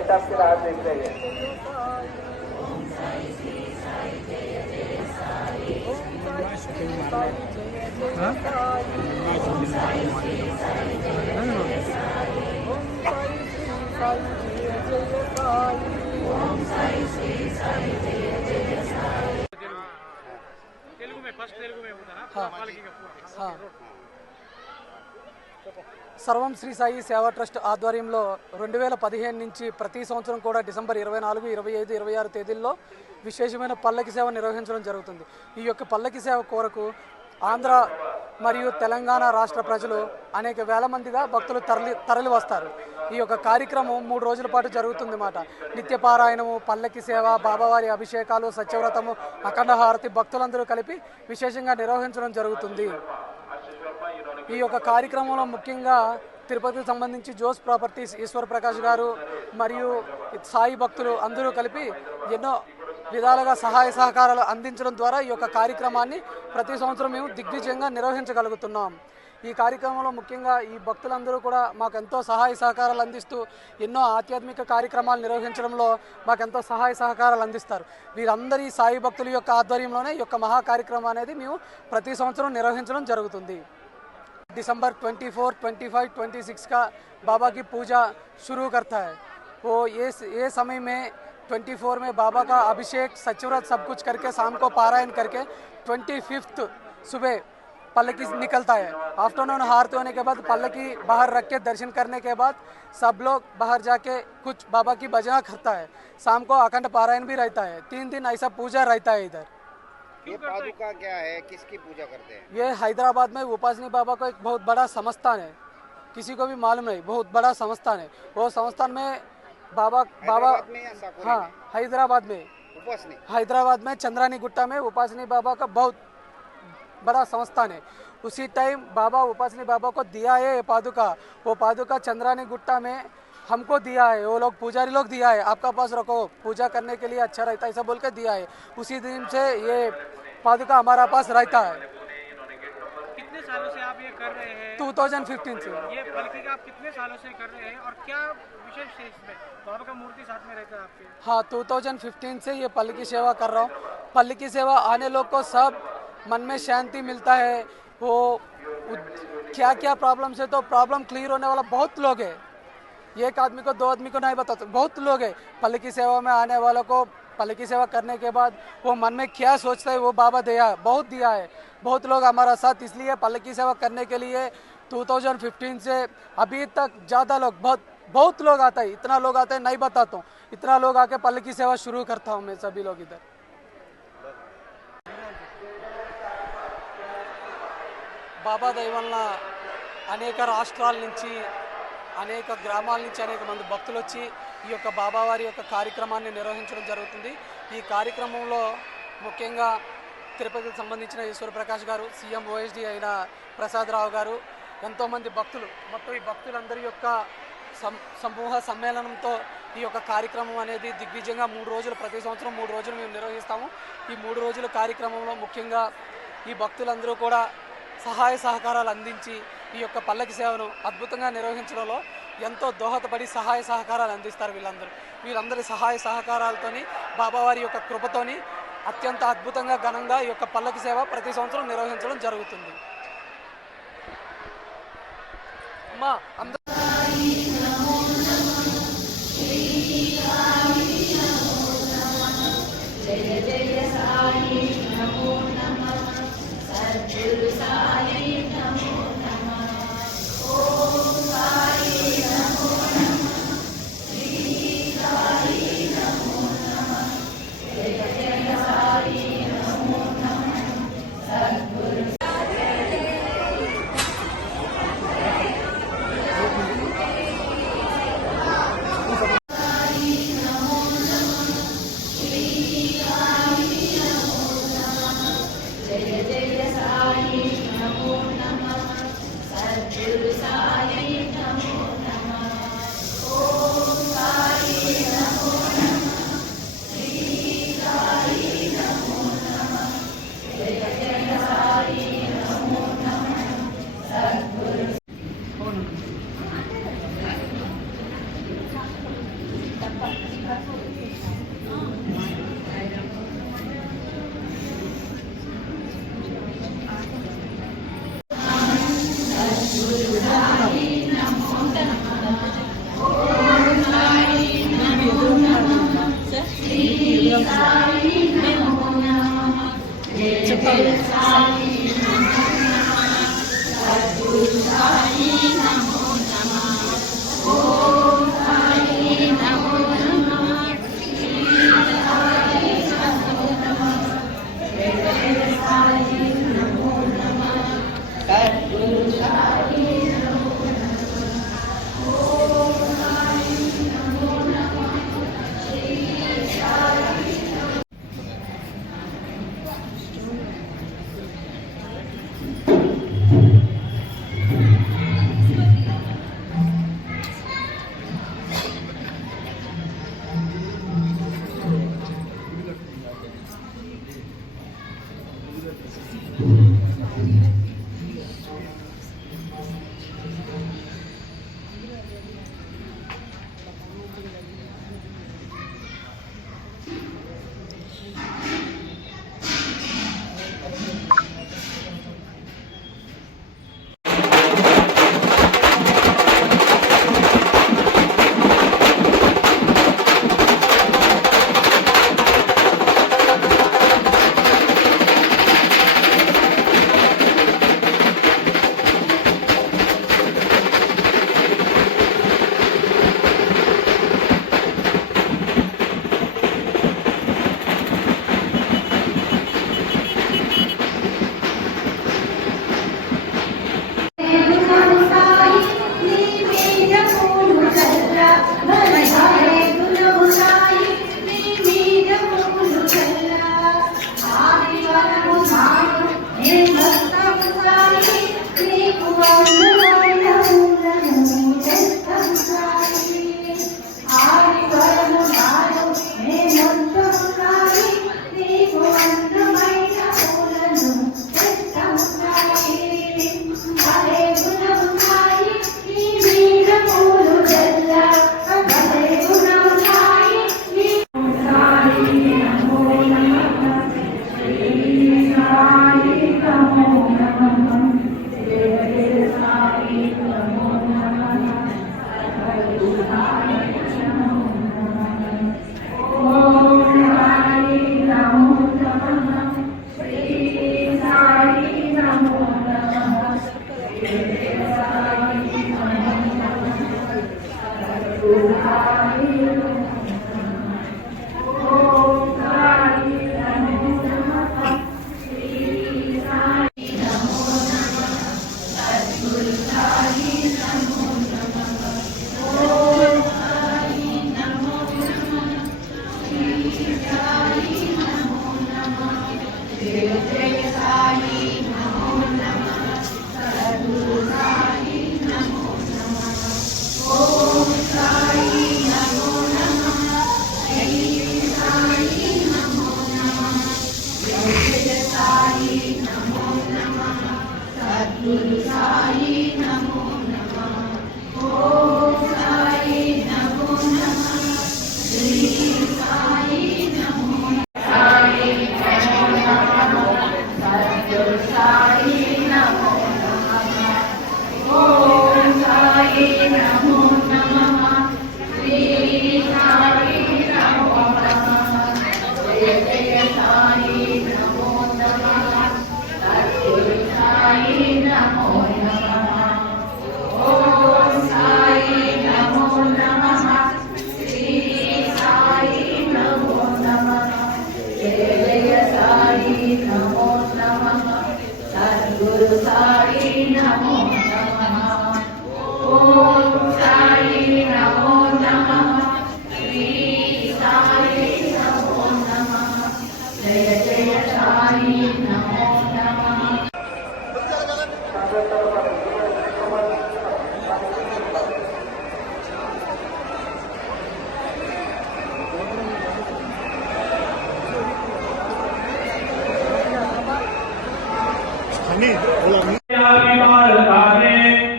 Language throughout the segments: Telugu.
आपके राह देख रहे हैं। తెలుగు में फर्स्ट తెలుగు में होता ना पालकी का पूरा हाँ సర్వం శ్రీ సాయి సేవా ట్రస్ట్ ఆధ్వర్యంలో 2015 నుంచి ప్రతి సంవత్సరం కూడా డిసెంబర్ 24, 25, 26 తేదీల్లో విశేషమైన పల్లకి సేవ నిర్వహించడం జరుగుతుంది. ఈ యొక్క పల్లకి సేవ కొరకు ఆంధ్ర మరియు తెలంగాణ రాష్ట్ర ప్రజలు అనేక వేల మందిగా భక్తులు తరలి వస్తారు. ఈ యొక్క కార్యక్రమం 3 రోజుల పాటు జరుగుతుందన్నమాట. నిత్యపారాయణము, పల్లకి సేవ, బాబావారి అభిషేకాలు, సత్యవ్రతము, అఖండ హారతి భక్తులందరూ కలిపి విశేషంగా నిర్వహించడం జరుగుతుంది. ఈ యొక్క కార్యక్రమంలో ముఖ్యంగా తిరుపతికి సంబంధించి జోస్ ప్రాపర్టీస్ ఈశ్వర్ ప్రకాష్ గారు మరియు సాయి భక్తులు అందరూ కలిపి ఎన్నో విధాలుగా సహాయ సహకారాలు అందించడం ద్వారా ఈ యొక్క కార్యక్రమాన్ని ప్రతి సంవత్సరం మేము దిగ్విజయంగా నిర్వహించగలుగుతున్నాం. ఈ కార్యక్రమంలో ముఖ్యంగా ఈ భక్తులందరూ కూడా మాకు ఎంతో సహాయ సహకారాలు అందిస్తూ ఎన్నో ఆధ్యాత్మిక కార్యక్రమాలు నిర్వహించడంలో మాకెంతో సహాయ సహకారాలు అందిస్తారు. వీరందరి సాయి భక్తుల యొక్క ఆధ్వర్యంలోనే ఈ యొక్క మహా కార్యక్రమం అనేది మేము ప్రతి సంవత్సరం నిర్వహించడం జరుగుతుంది. दिसंबर 24, 25, 26 का बाबा की पूजा शुरू करता है. वो ये समय में 24 में बाबा का अभिषेक, सच्चिव्रत सब कुछ करके शाम को पारायण करके 25 सुबह पल्लकी निकलता है. आफ्टरनून हारते होने के बाद पल्लकी बाहर रख के दर्शन करने के बाद सब लोग बाहर जाके कुछ बाबा की भजना करता है. शाम को अखंड पारायण भी रहता है. 3 दिन ऐसा पूजा रहता है. इधर ये पादुका क्या है, किसकी पूजा करते हैं? ये हैदराबाद में उपासनी बाबा का एक बहुत बड़ा संस्थान है. किसी को भी मालूम नहीं, बहुत बड़ा संस्थान है. वो संस्थान में बाबा में या साकुरे हाँ में? हैदराबाद में, उपासनी हैदराबाद में चंद्रानी गुट्टा में उपासनी बाबा का बहुत बड़ा संस्थान है. उसी टाइम बाबा उपासनी बाबा को दिया है ये पादुका. वो पादुका चंद्रानी गुट्टा में हमको दिया है. वो लोग पुजारी लोग दिया है, आपका पास रखो, पूजा करने के लिए अच्छा रहता है, ऐसा बोल के दिया है. उसी दिन से ये पादुका हमारा पास रहता है. कितने सालों से आप ये कर रहे हैं? 2015 से. ये पलकी का आप कितने सालों से कर रहे हैं और क्या विशेष है इसमें? बाबा का मूर्ति साथ में रहता है आपके? हाँ, 2015 से ये पल्लकी सेवा कर रहा हूँ. पल्लकी सेवा आने लोग को सब मन में शांति मिलता है. वो क्या क्या प्रॉब्लम से तो प्रॉब्लम क्लियर होने वाला बहुत लोग है. एक आदमी को 2 आदमी को नहीं बताते, बहुत लोग है. पल्लकी सेवा में आने वालों को पल्लकी सेवा करने के बाद वो मन में क्या सोचता है वो बाबा बहुत दिया है. बहुत लोग हमारा साथ, इसलिए पल्लकी सेवा करने के लिए 2015 से अभी तक ज़्यादा लोग बहुत लोग आता है. इतना लोग आते हैं नहीं बताता हूँ. इतना लोग आके पल्लकी सेवा शुरू करता हूँ मैं. सभी लोग इधर బాబా దయ వలన అనేక రాష్ట్రాల నుంచి, అనేక గ్రామాల నుంచి అనేక మంది భక్తులు వచ్చి ఈ యొక్క బాబావారి యొక్క కార్యక్రమాన్ని నిర్వహించడం జరుగుతుంది. ఈ కార్యక్రమంలో ముఖ్యంగా తిరుపతికి సంబంధించిన ఈశ్వర ప్రకాష్ గారు, సీఎం ఓఎస్డీ అయిన ప్రసాద్ రావు గారు, ఎంతోమంది భక్తులు, మొత్తం ఈ భక్తులందరి యొక్క సమూహ సమ్మేళనంతో ఈ యొక్క కార్యక్రమం అనేది దిగ్విజయంగా 3 రోజులు, ప్రతి సంవత్సరం 3 రోజులు మేము నిర్వహిస్తాము. ఈ 3 రోజుల కార్యక్రమంలో ముఖ్యంగా ఈ భక్తులందరూ కూడా సహాయ సహకారాలు అందించి ఈ యొక్క పల్లకి సేవను అద్భుతంగా నిర్వహించడంలో ఎంతో దోహదపడి సహాయ సహకారాలు అందిస్తారు. వీళ్ళందరి సహాయ సహకారాలతోని, బాబావారి యొక్క కృపతోని అత్యంత అద్భుతంగా ఘనంగా ఈ యొక్క పల్లకి సేవ ప్రతి సంవత్సరం నిర్వహించడం జరుగుతుంది.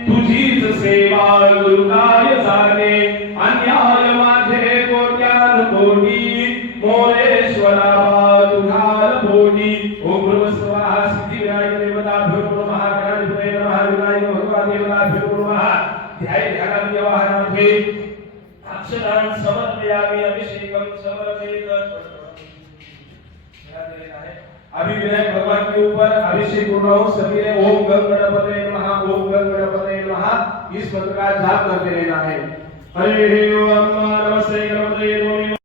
तुझीच सेवा गुरुकाय साधे अन्याय माझे कोट्यान कोटी मोरेश्वरा तुझार बोटी ओम भ्रुवस्वः सिद्धि विनायक देवता भ्यो महागणाधिपते नमः विनायक भगवान देवता भ्यो नमः ध्याय ध्यान व्यवहारार्थे अक्षरान् समर्पयामि अभिषेकं समर्पयेत्। अभी विनायक भगवान के ऊपर अभिषेक हो रहा हूं। सभी ने ओम गं गणपतये नमः ओम गं गणपतये नमः इस मंत्र का जाप करते रहना है। हरे ओम नमस्ते गणपतये नमः।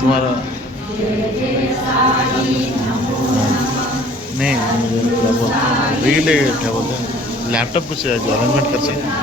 तुम्हारा नहीं क्या बोलते हैं रील क्या बोलते हैं लैपटॉप कुछ जो अरेंजमेंट कर सकते हैं।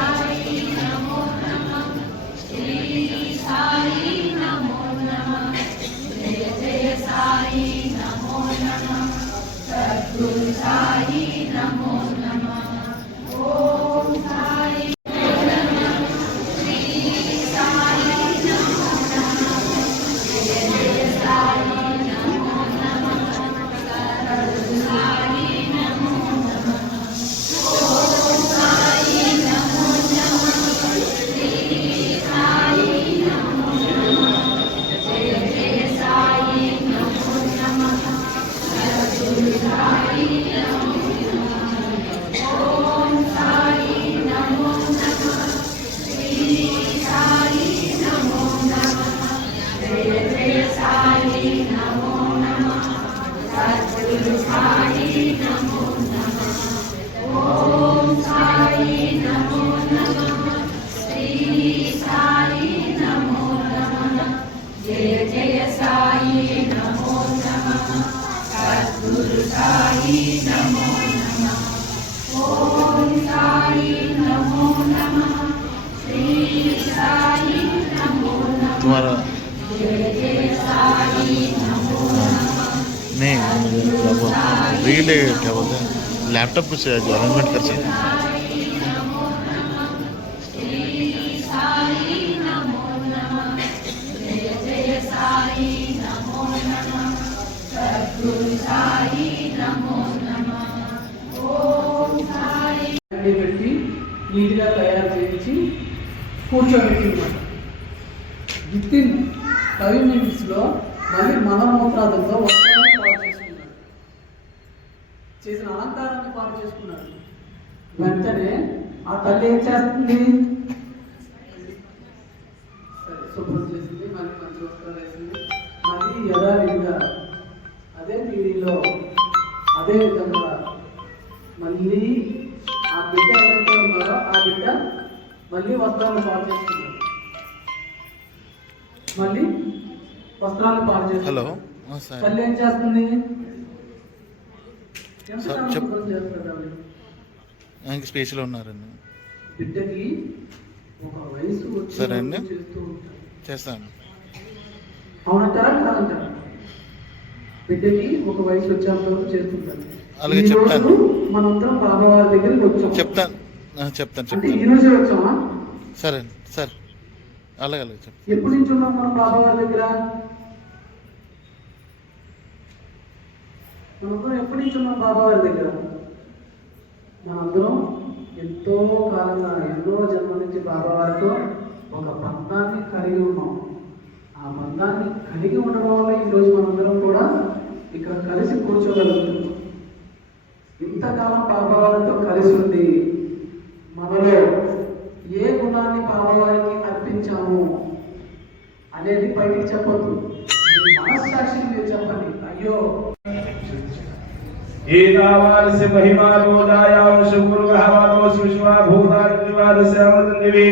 तुम्हारा नहीं वो रील क्या बोलते हैं लैपटॉप कुछ जो अरेंजमेंट कर सकते అన్ని పెట్టి నీట్గా తయారు చేయించి కూర్చోబెట్టినమాట. విత్ ఇన్ 5 minutesలో మళ్ళీ మలమూత్రాదులతో వస్త్రాన్ని పాడు చేసుకున్నాడు, చేసిన అలంకారాన్ని పాడు చేసుకున్నాడు. వెంటనే ఆ తల్లి ఏం చేస్తుంది, సరే శుభ్రం చేసింది, మళ్ళీ మంచి వస్త్రాలు వేసింది, మళ్ళీ యథావిధిగా అదే పీడిలో అదే విధంగా మళ్ళీ ఆ బిడ్డ ఎవరైతే ఉన్నారో ఆ బిడ్డ మళ్ళీ వస్త్రాలను పాడు చేస్తున్నారు, మళ్ళీ వస్త్రాలను పాడు చేస్తున్నారు. హలో మళ్ళీ ఏం చేస్తుంది, ఇంక స్పేస్లో ఉన్నారండి. బిడ్డకి ఒక వయసు సరే అండి, చేస్తూ ఉంటారు. చేస్తాను. అవునంటారా కాదంటారా? బిడ్డకి ఒక వయసు వచ్చేంత వరకు చేస్తుంటారు. అలాగే ఈ చెప్తాను. రోజు మనందరం బాబావారి దగ్గరికి వచ్చాం. చెప్తాను అంటే ఈ రోజే వచ్చామా? సరే సరే, అలాగే చెప్తాను. ఎప్పటి నుంచి ఉన్నాం మనం బాబావారి దగ్గర? మనందరం ఎప్పటి నుంచి ఉన్నాం బాబావారి దగ్గర? మనందరం ఎంతో కాలంగా ఎన్నో జన్మల నుంచి బాబావారితో ఒక బంధాన్ని కలిగి ఉన్నాం. ఆ బంధాన్ని కలిగి ఉండడం వల్ల ఈరోజు మనందరం కూడా ఇక్కడ కలిసి కూర్చోగలుగుతున్నాం. ఇంతకాలం బాబావారితో కలిసి ఉంది, మనలో ఏ గుణాన్ని బాబావారికి అర్పించాము అనేది బయటికి చెప్పొద్దు. మీ మనస్సాక్షిని మీరు చెప్పండి. అయ్యో एतावास्य महिमानोदायांश गुरुग्रहवानोस विश्वाभूतादिवादस्य अमृतनिवे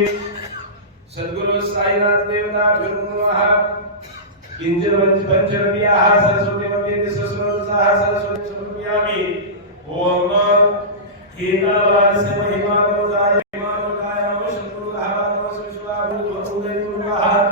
सद्गुरु साईनाथ देवता नमः किंचित पंचरव्याः सरस्वतीमपि सुस्मृतसाः सरस्वती समर्पयामि। ओम एतावास्य महिमानोदायांश गुरुग्रहवानोस विश्वाभूतादिवादस्य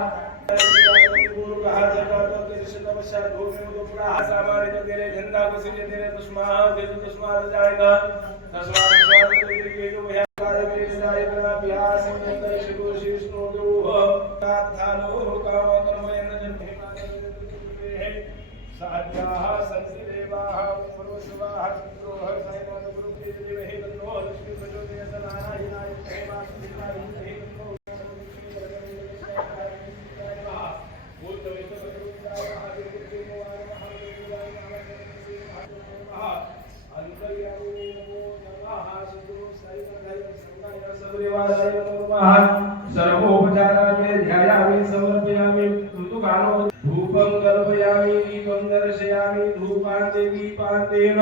सर्वोपचारामे ध्यायामि समर्पयामि ऋतुकालो धूपं कल्पयामि दीपं दर्शयामि धूपान्ते दीपान्तेन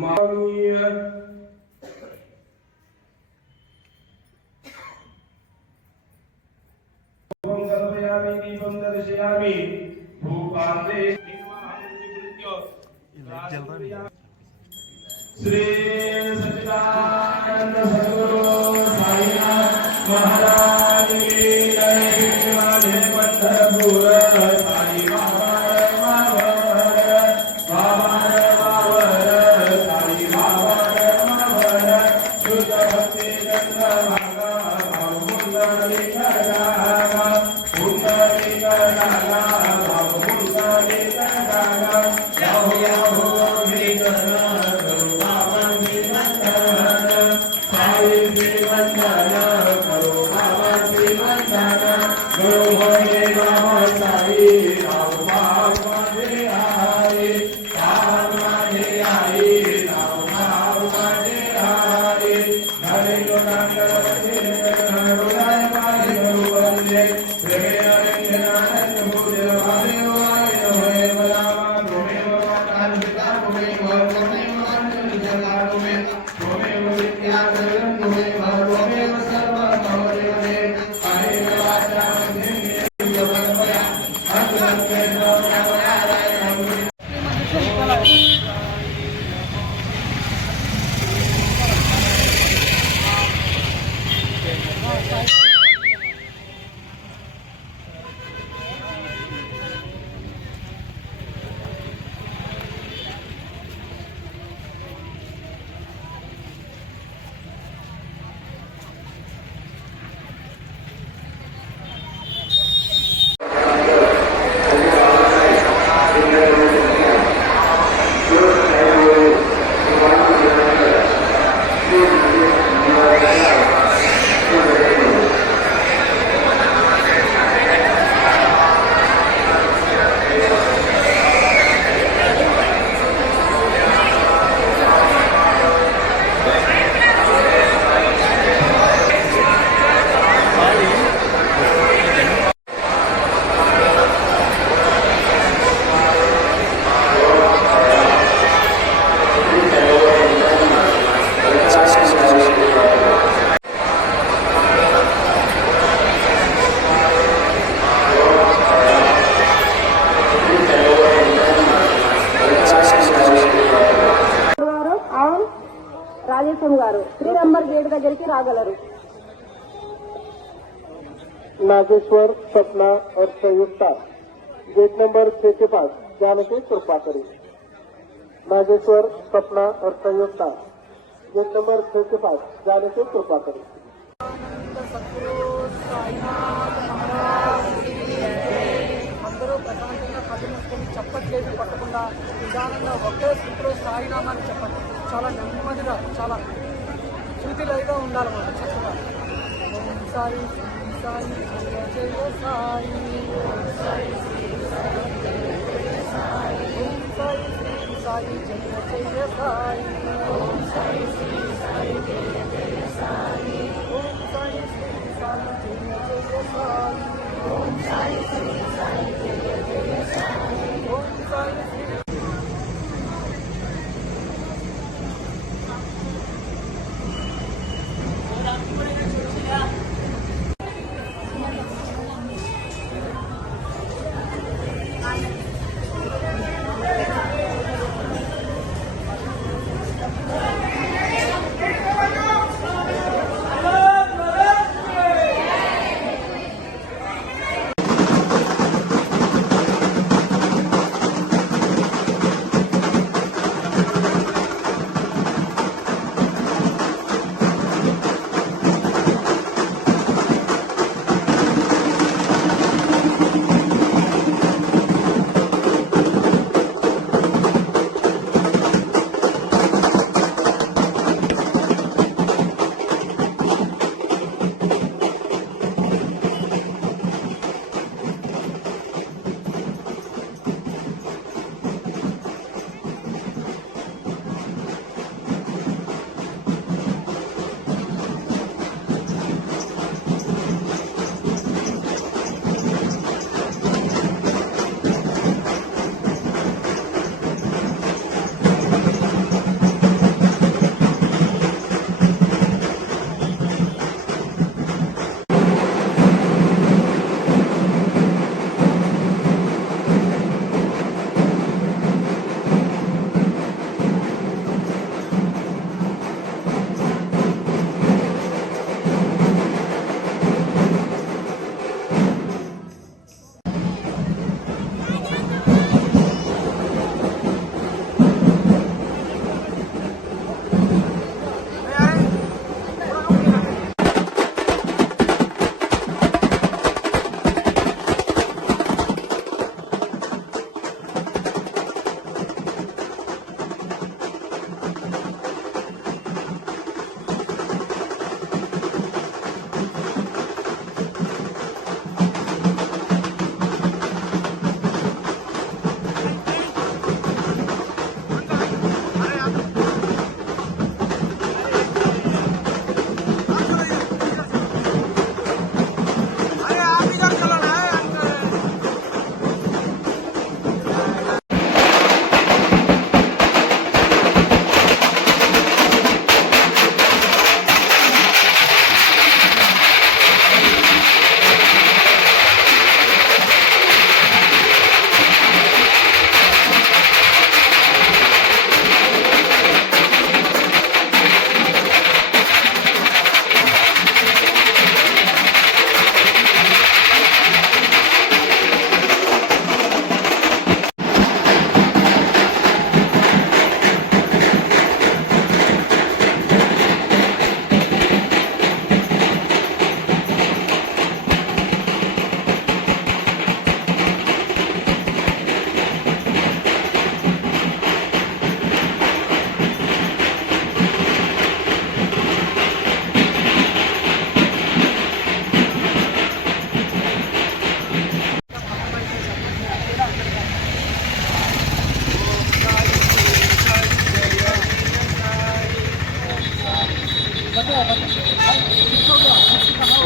मामीय धूपं कल्पयामि दीपं दर्शयामि धूपान्ते श्री सच्चिदानंद सद्गुरु साईनाथ महाराज की जय। माधे पत्थरपुर साई बाबा साई बाबा शुद्ध भक्ति चंद्रभागा पुंडरी कदागा पुंडरी कदागा पुंडरी कदागा याहू याहू विकर्ण వేదికకి రాగలరు. नागेश्वर सपना और संयुक्ता गेट नंबर 6 के पास जाने की कृपा करें। नागेश्वर सपना और संयुक्ता गेट नंबर 6 के पास जाने की कृपा करें। అందరూ ప్రశాంతంగా కళ్ళు మూసుకొని చప్పట్లేదు పట్టకుండా నిదానంగా ఒకే సూత్రం సాయినామాన్ని చెప్పండి. చాలా నెమ్మదిగా, చాలా శృతిలైగా ఉండాలన్నమాట. చక్కగా ఓం సాయి సాయి జయ జయ సాయి, ఓం సాయి సాయి జయ జయ సాయి, ఓం సాయి సాయి జయ జయ సాయి, ఓం సాయి సాయి జయ జయ సాయి, ఓం సాయి సాయి జయ జయ సాయి, ఓం సాయి.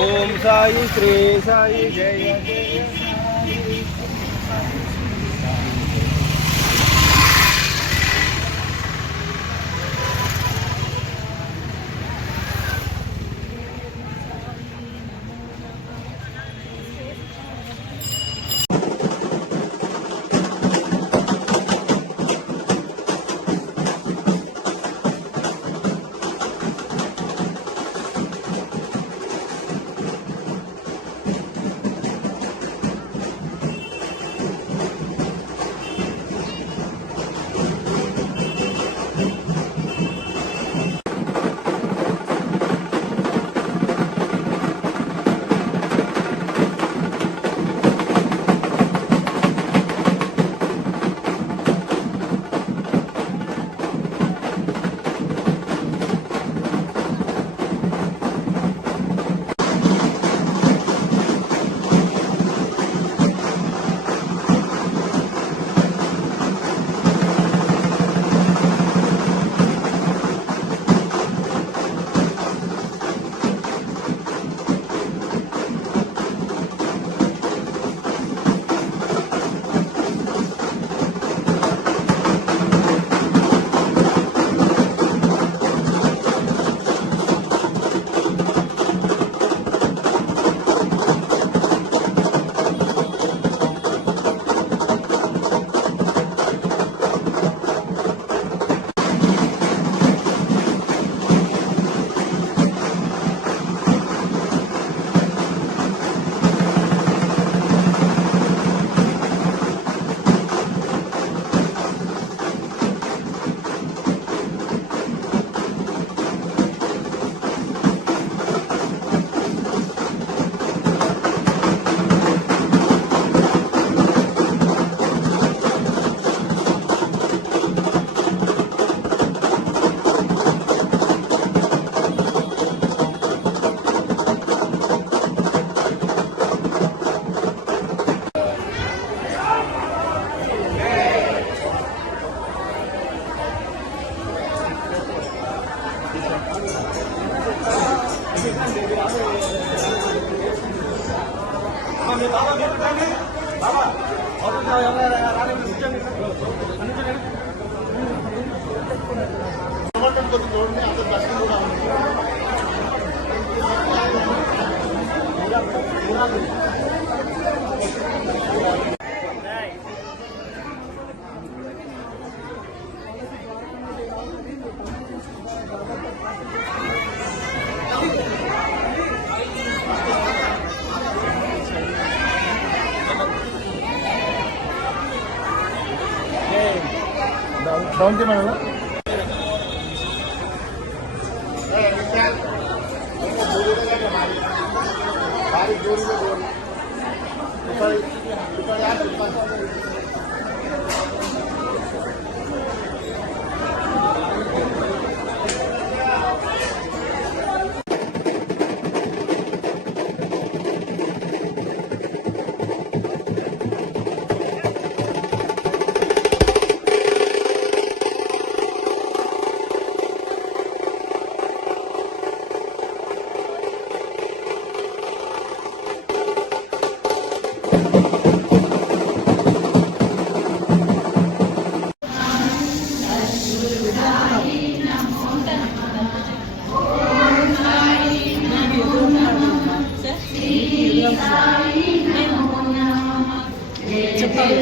ओम साई श्री साई जय जय చెప్పాలి